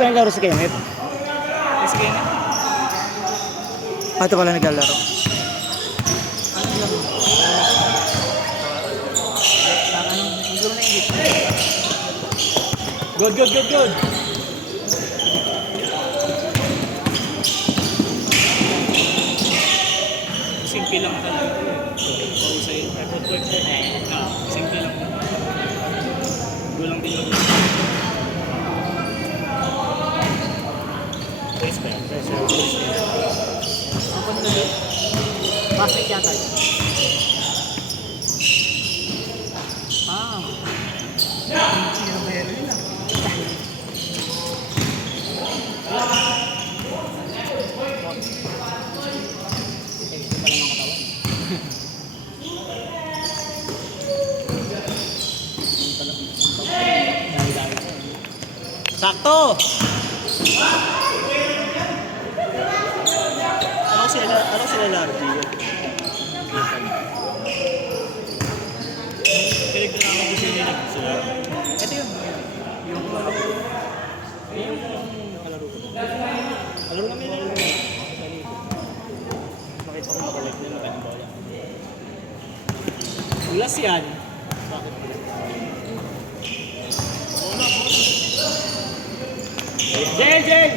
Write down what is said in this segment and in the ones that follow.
pa naglaro si Kenneth? Si Kenneth? Ah, ito pala naglalaro. Anong laro? Maglaro na English. Good, good, good, good. Simple lang talaga. Mahusay. Simple lang. Gulang din lang. Press pa yan. Press pa yan. Ako na doon. Basket yata yun. Ah. Sinabero yun ah. Sakto! Ano sila Lardy? Kilig na ako gusto nila sila. Ito yun. Yung nakalaro ko. Kalaro namin nila. Makita ko nakalike nila magandang bola. Ulas yan. Bakit? Jen! Jen!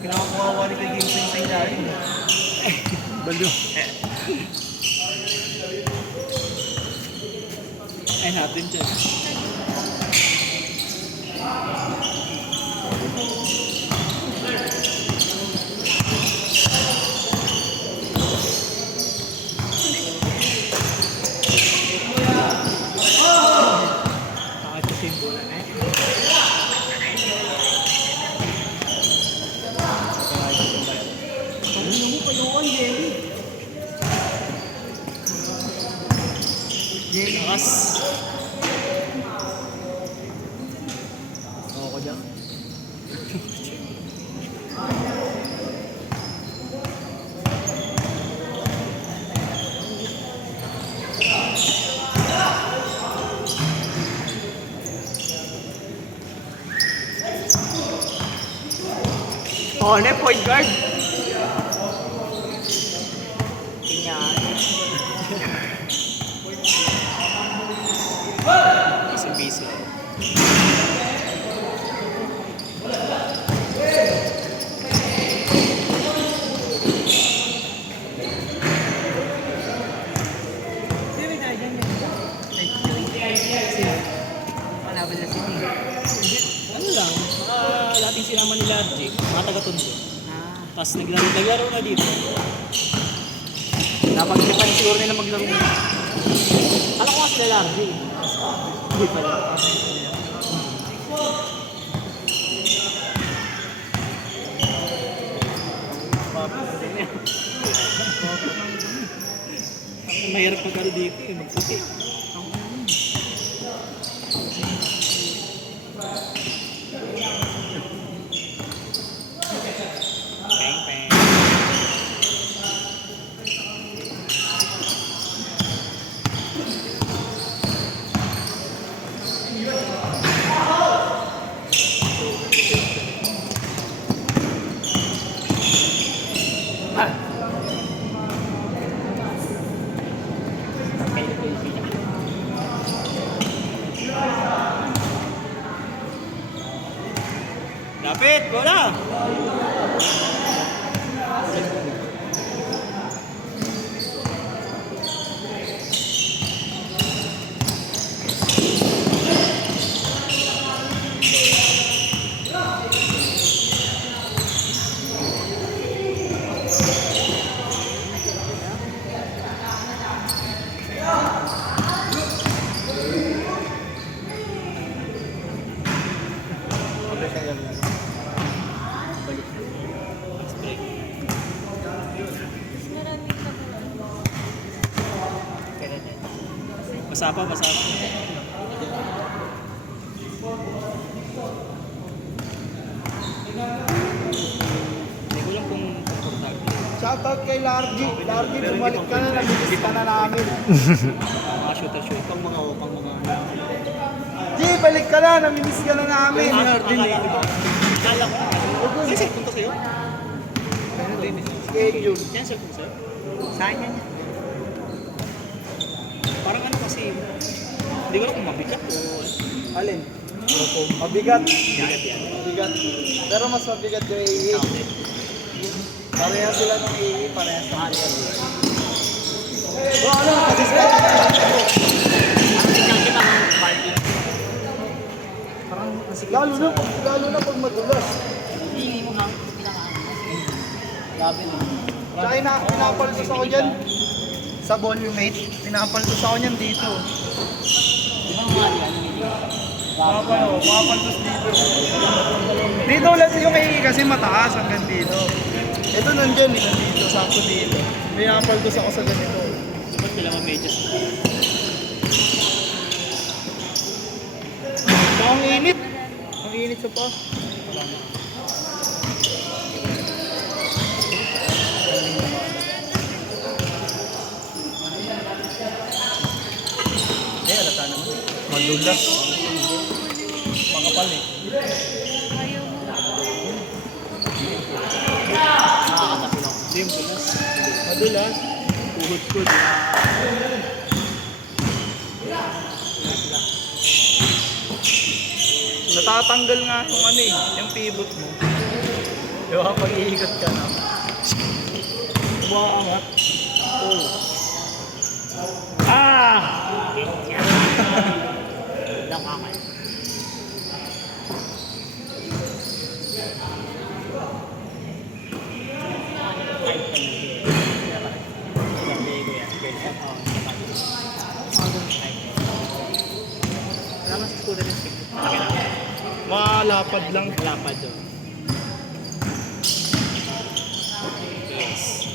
Kinakakuha ni kay Gimsing sa ilalim. Balo. Ay natin dyan. Lakas. Oo ko dyan. Oh, ano point guard? Tingnan. Busy. Ano lang, dating sinama nila RJ, mga taga-Tondo. Tapos naglaro na dito. Napag-ipan siguro nila maglaro na. Alam ko nga sila RJ. Hindi pala. Mahirap magkaro dito eh, magputi. Lapit, bola! Basa pa, basa pa. Shoutout kay Largy. Largy, bumalik ka na, nabibis ka na namin. Mga shooter. Pang mga G, balik ka na, namimiss ka na namin. Kala ko. May cellphone to sa'yo? Schedule. Yan cellphone sa'yo? Saan yan? Parang ano kasi, hindi ko alam kung mabigat o Alin? Mabigat. bigat yan. Mabigat. Pero mas mabigat yung AA. Pareha sila ng AA, pareha sa kanya. Oh, ano? Kasi sa lalo na pag madulas. Tsaka pinapaltos ako dyan sa volumate. Pinapaltos ako dyan dito. Mapapaltos dito. Dito ulit yung AA kasi mataas hanggang dito. Ito nandyan eh, nandito, sakto dito. Pinapaltos ako sa ganito. Ba't kailangan medyas? Ang init. Ang init sa pa. Alata naman. Madulas. Makapal eh. Hindi, bulas. Madulas. Tuhod-tuhod. Natatanggal nga yung ano eh, yung pivot mo. Yung kapag iikot ka na. Bumaangat. Oh. Ah! Nakakay. Wala sa school rin stick. Malapad lang. Lapad doon. Yes.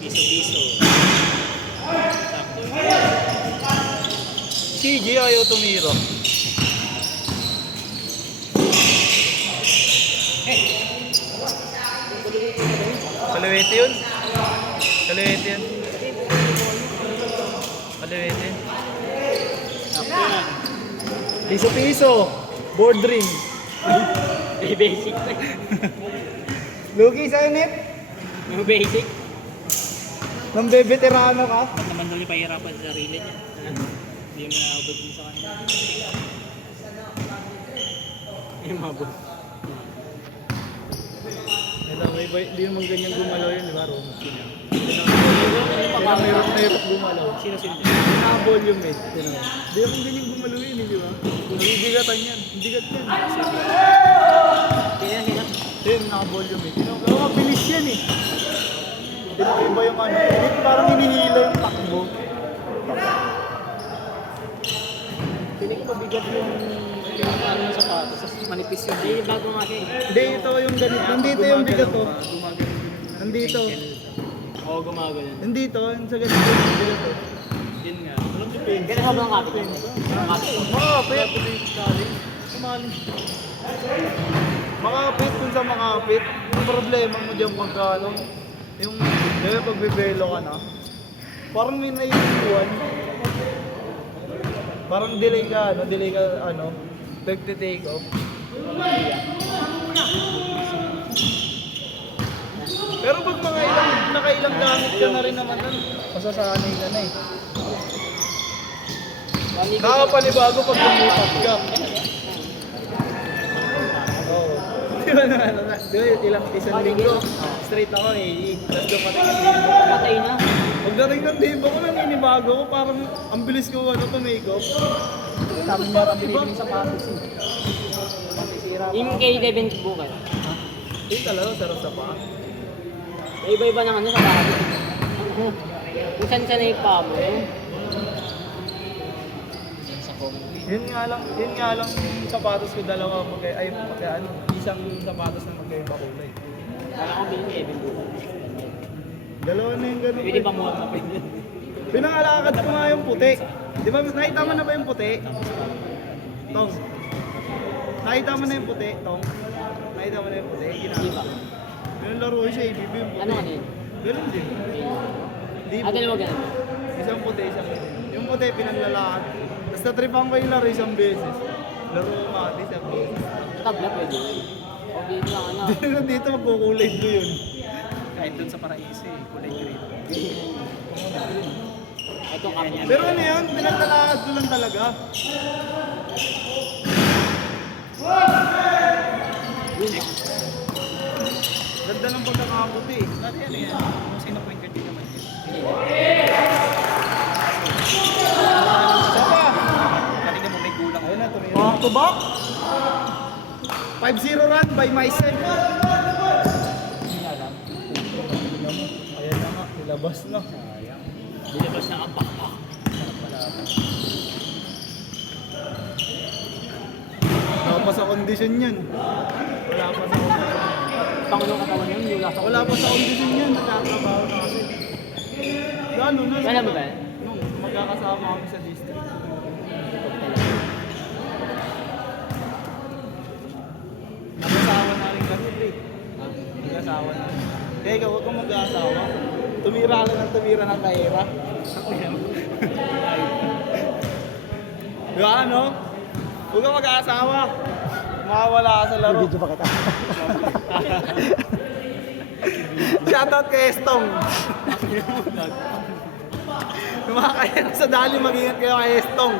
Piso-piso. Sakto. CJ ayaw tumiro. Kaliwete yun. Kaliwete yun. Kaliwete yun. Sakto yan. Piso-piso. Board ring. Basic. Lugi sa net. Yung basic. Nang bebeterano ka. Ba't naman dali pahirapan sa sarili niya? Hindi mo naabot din sa kanya. Hindi mabot. Hindi naman ganyan gumalaw yun, di ba? Romans yun. Mahirap gumalaw. Sino-sino? Naka-volume eh. Hindi naman ganyan gumalaw yun, di ba? Bibigatan yan. Bigat yan. Sino? Yun, naka-volume eh. Pero mabilis yan eh. Iba yung ano. Parang hinihila yung takbo. Piling ko mabigat yung ano ng sapatos. Tapos manipis yun. Hindi, bago nga siya eh. Hindi, ito yung ganito. Nandito yung bigat to. Nandito. Oo, gumagano. Nandito, yung sa ganito yung bigat to. Yun nga. Walang depende. Kaya sabi ng kapit yun. Makapit. Sumali. Makapit kung sa makapit. Ang problema mo dyan pagka ano, yung pagbibelo ka na, parang may naiiwan. Parang delay ka, take off. Pero pag mga nakailang gamit ka na rin naman nun, masasanay ka na eh. Nakapanibago pag lumipat ka. Oo. Di ba isang linggo, straight ako eh. Tapos dumating ang libo ko. Patay na. Pagdating ng libo ko, naninibago ko, parang ang bilis ko tumake-off. Sabi niya ang binibili sa patos eh. Yung kay Devin Bukal. Yung talaga, sarap sa pa. Iba-iba ng ano sa patos. Kung saan na yung pa mo. Yun nga lang yung sapatos ko dalawa isang sapatos na magkaiba kulay. Wala akong bilhin kay Devin Bukal. Dalawa na yung ganun. Pwede pa mo ang mapin. Pinangalakad ko nga yung puti. Di ba, nakita mo na ba yung puti? Tong. Nakita mo na yung puti, Tong? Nakita mo na yung puti? Di ba? Yung laro siya, ABB yung puti. Ano kanina? Ganun din. Di Ah, dalawa ganun. Isang puti, isang puti. Yung puti, pinaglalakad. Tapos natripan ko yung laro isang beses. Laro mati isang beses. Tabla pwede. O dito lang ano. Dito magkukulay ko yun. Kahit dun sa Paraiso eh, kulay green. Ito kami. Pero ano yun, pinaglalakad ko lang talaga. Ganda ng pagkakaputi. Dati ano yan, kung sino point guard din naman yun. Isa pa! Kanina mo may gulang. Ayun na, tumira. Back to back. 5-0 run by myself. Ayan na nga, nilabas na. Dilabas na ang pakpak. Wala pa sa kondisyon yan. Wala pa sa kondisyon. Pangulong katawan yun, yung lasa. Wala pa sa kondisyon yan. Nagkakabaho na kasi. Lalo na. Kaya ba ba? Nung magkakasama kami sa district. Nag-asawa na rin kami, pre. Nag-asawa na rin. Kaya ikaw, huwag kang mag-asawa. Tumira ka ng tumira ng kaira. Diba ano? Huwag kang mag-asawa. Mawawala ka sa laro. Video ba kita? Shoutout kay Estong. Yung mga kaya sa dali, mag-ingat kayo kay Estong.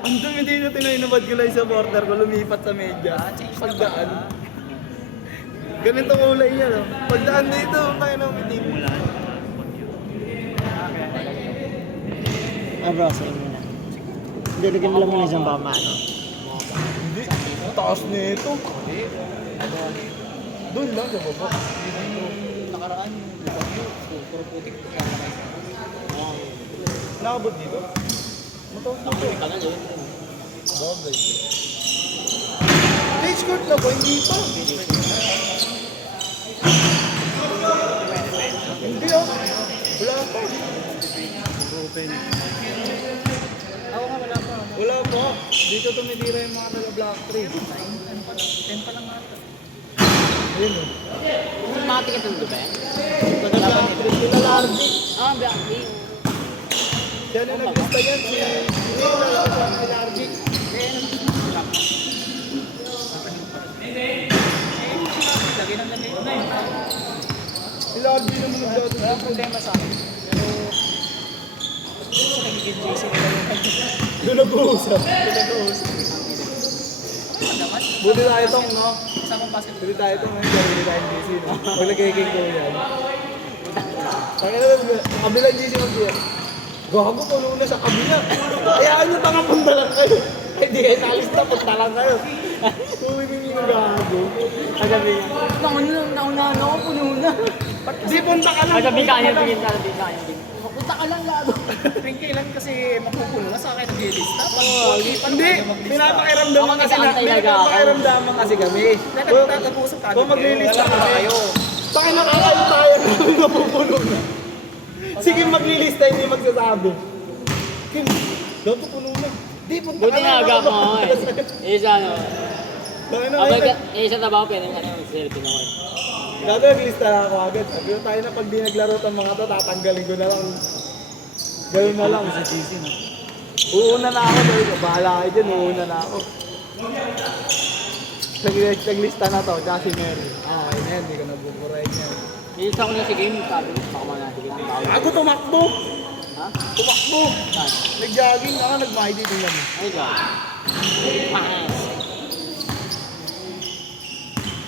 Ang dumi din na tinainabad ko lang sa border ko, lumipat sa media. Pagdaan. Ganito kulay niya, no? Pagdaan dito, tayo na umitim. Ah bro, sa inyo na. Hindi, lagyan mo lang muna isang baka maano. Hindi, ang taas nito. Doon lang, sa baba. Nakaraan yung bagyo, puro putik. Nakabot dito. Mataas na to. Tagal yun. Bagay. Stage court na ba? Hindi pa. Hindi ah. Wala pa. Oo nga, wala pa. Wala pa. Dito tumitira yung mga taga-block 3. 10 pa lang ata. Ayun o. Yung mga ticket ng ba? Taga-block 3. Sila Lardy. Ah, black. Siya na nag-gusta yan. Hindi ko lalabas ang Lardy. Lagay ng lagay. Si Lardy naman nagdado. Wala problema sa akin. Pero, sa kagigil JC nila yung Doon nag-uusap. naman. Buti tayo itong, no? Kasama basket. Buti tayo itong, no? Buti tayo DC, no? Maglagay kay ko yan. Tangina na, kabilang DC mag-iya. Gago, puno na sa kabila. Hayaan nyo, tanga punta lang kayo. Hindi kayo nalista, punta lang kayo. Uwi ni gago. Kagabi nga. Nauna ako, puno na. Di punta ka lang. Kagabi ka niya, punta tingin ka na. Mapunta ka lang lalo. Ring kailan kasi mapupuno na sa akin nag-lista. Hindi, pinapakiramdaman kasi na, pinapakiramdaman kasi kami. Nag-usap kami. Kung maglilista ka kayo. Bakit nakakayo tayo kami napupuno na? Sige, maglilista, hindi magsasabi. Kim, dato puno na. Di, punta Buti ka nga lang. agap mo ako eh. Isa ano. Bakit Abay na ka, isa trabaho pero yung ano, cellphone ako eh. Dati naglista na ako agad. Sabi ko tayo na pag di naglaro itong mga to, tatanggalin ko na lang. Ganoon na lang. Sa GC no? Uuna na ako. Sabi ko, bahala kayo dyan, uuna na ako. Naglista na to, tsaka si Mary. Okay na yan, hindi ko nabuburay niya. Isa ko na si game, sabi ko, baka mga natin game. Ako tumakbo! Ha? Tumakbo! Saan? Nag-jogging ako, nag-mighty din lang. Ay, God. Paas.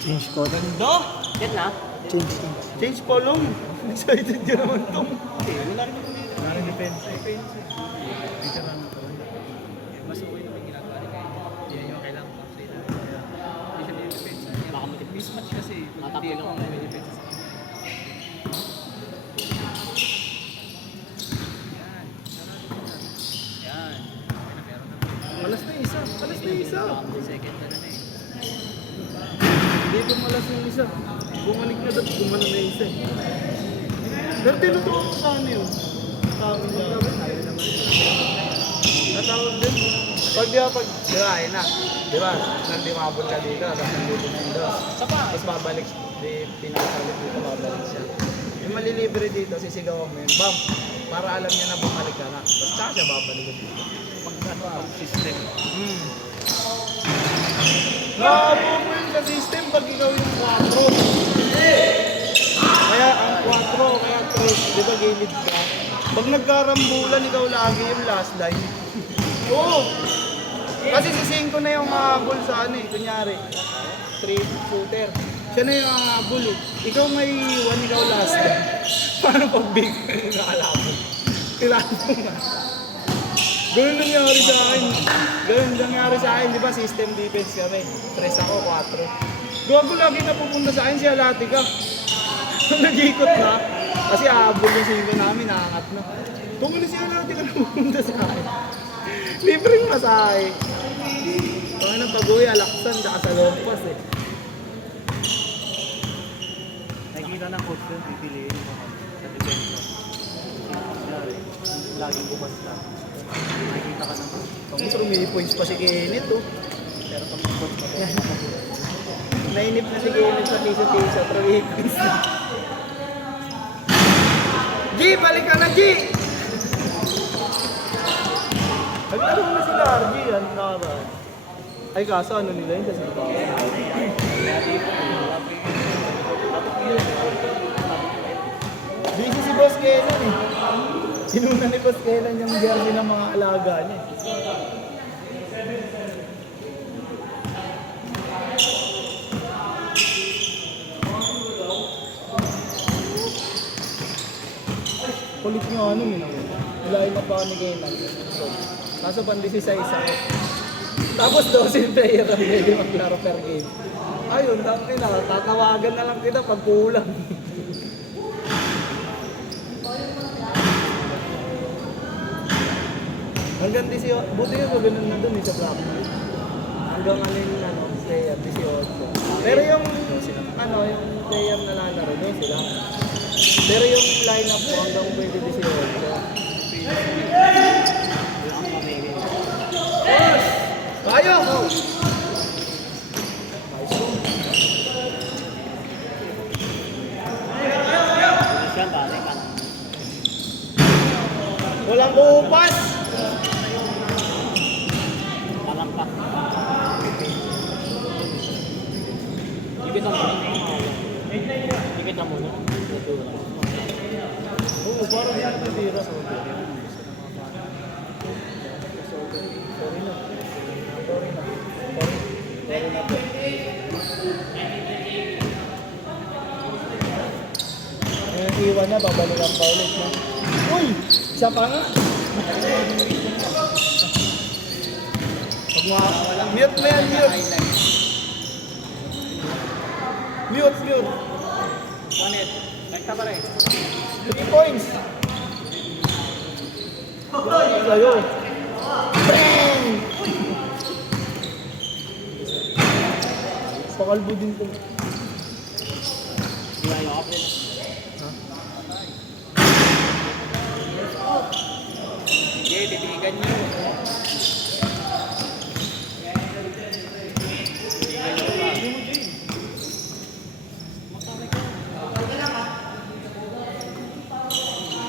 Change code. Ganda! Get na? Change. Change pa lang. Excited ka naman tong. Wala rin defense. Dito lang ito. Mas okay na may ginagawa ni Kaya. Yan yung kailangan ko sa ila. Hindi siya may defense. Baka matipis. Mismatch kasi. Hindi Matapos. ako may defense sa kanya. Yan. Okay na, meron na. Malas na isa. Malas na isa. Second na na eh. Hindi ko malas yung isa. Bumalik na dapat gumano na isa. Pero tinutuwa ko sa ano yun. Sa amin na. Natawag din. Pag di ba, ayun na. Di ba, nandimabol ka dito, tapos nandito na yung dos. Tapos babalik, pinakasalit dito, babalik siya. Yung malilibre dito, sisigaw mo yun, bam, para alam niya na bumalik ka na. Tapos saka siya babalik ka dito. System. Nakapupul sa system pag ikaw yung 4. Kaya ang 4, kaya 3, di ba gilid ka? Pag nagkarambulan, ikaw lagi yung last line. Oo! Kasi si 5 na yung habol sa ano eh, kunyari. 3 shooter. Siya na yung habol eh. Ikaw may 1, ikaw last line. Paano pag big ka yung nakalabot? Tirado nga. Ganun nangyari sa akin. Ganun nangyari sa akin, di ba? System defense kami. 3 ako, 4. Gago lagi na pupunta sa akin si Alatica. Nag-ikot na. Kasi ahabol yung 5 namin, naangat na. Kung ano si Alatica na pupunta sa akin. Libreng masahe. Pang ng pag-uwi, alaksan, tsaka sa lompas eh. Nakikita ng coach yun, pipiliin mo sa defense. Laging bukas lang. Nakikita ka ng coach. Pang may points pa si Kenneth oh. Pero pag may coach pa po, Nainip na si Kenneth sa piso-piso, trawitis. G, balik ka na G! Naglaro na sila RG, yan nara. Ay kaso ano nila yun sa Silva? Busy si Boss Kenan eh. Sinuna ni Boss Kenan yung jersey ng mga alaga niya. Kulit nga ano yun. Ilahin na pa ni Kenan. Kaso pan-16 ako. Tapos 12 player ang pwede maglaro per game. Ayun, dami na. Tatawagan na lang kita pag kulang. Hanggang 18. Buti yung ganun na dun sa Blackpool. Hanggang ano yung ano, player, 18. Pero yung ano, yung player na lalaro doon sila. Pero yung lineup mo hanggang pwede 18. Kaya mo! Siya, balik ka. Walang upas! Palakpak. Ipita mo na. Ipita mo na. Oo, parang yan ang tira. Sorry na. Sorry na. Sorry na po. Ngayon iwan na, babalikan pa ulit na. Uy! Siya pa nga! Mute mo yan, mute! Mute, mute! 1-8. Basta pa rin. 3 points! Sa'yo! Bang! Pakalbo din ko. Ilayo ka pa rin. Sige, titigan nyo.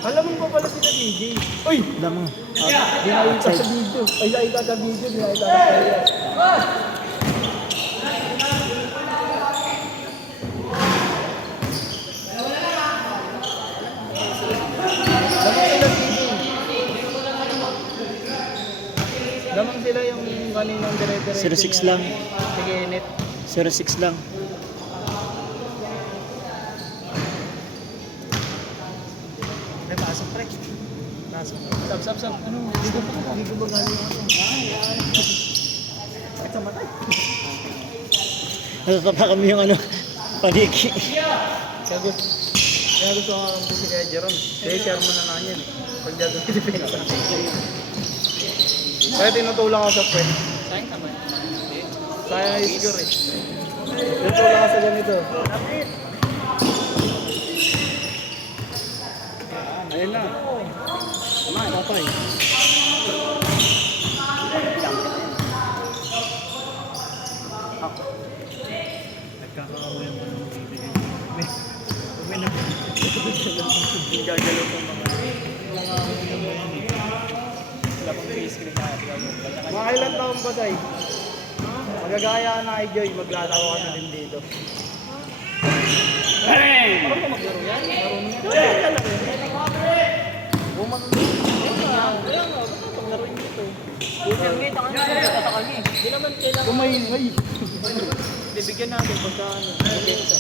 Alam mo pa pala sila DJ. Uy! Alam mo. Dinayita sa video. Ay, dinayita sa video. Dinayita sa video. Damang sila yung kaninang dire-diretso 06 lang. Sige, net. 06 lang. May pasok, pre. Pasok. Sab. Ano? Hindi ko ba galing ako? At sa matay. Natatapak kami yung ano, paniki. Kaya gusto ko ang pusi kay Jerome. Kaya share mo na lang yan. Pag dyan yung depensa. Kaya tinutulak ako sa puwet. Sayang ka ba? Sayang yung score eh. Tinutulak ako sa ganito. Ayun na. Patay. Gagalaw ko mga... Wala pang face cream na kaya. Mga ilang taon ba, Day? Magagaya na kay Joy, maglalaro ka na rin dito. Parang ka maglaro yan? Laro niya? Kaya lang eh. Kaya nga, basta paglaro niyo ito. Bukan nga, taka na siya, tataka niya eh. Hindi naman kailangan. Kumaingay. Bibigyan natin pagka ano. Maganda.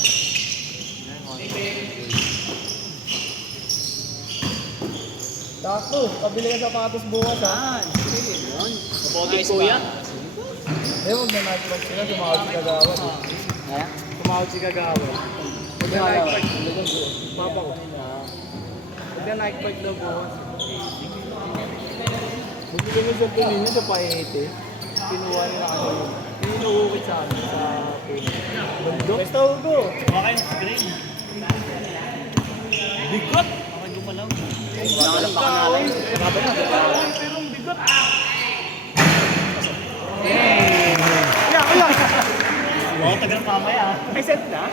Tato, pabili ka sapatos bukas ha. Sige, yun. Mapogi kuya. Eh, huwag na natin sila, tumawag si Kagawad. Tumawag si Kagawad. Huwag na nakipag. Papa ko. Huwag na nakipag daw bukas. Buti kami sa pinin niya sa paete. Kinuha nila ako. Pinuukit sa amin sa bundok. Basta Hugo. Okay, green. Bigot! Okay, gumalaw. Wala ka lang pakanalay. Grabe na. Pero ang bigot. Kaya, kaya. Oo, tagal mamaya. May set na?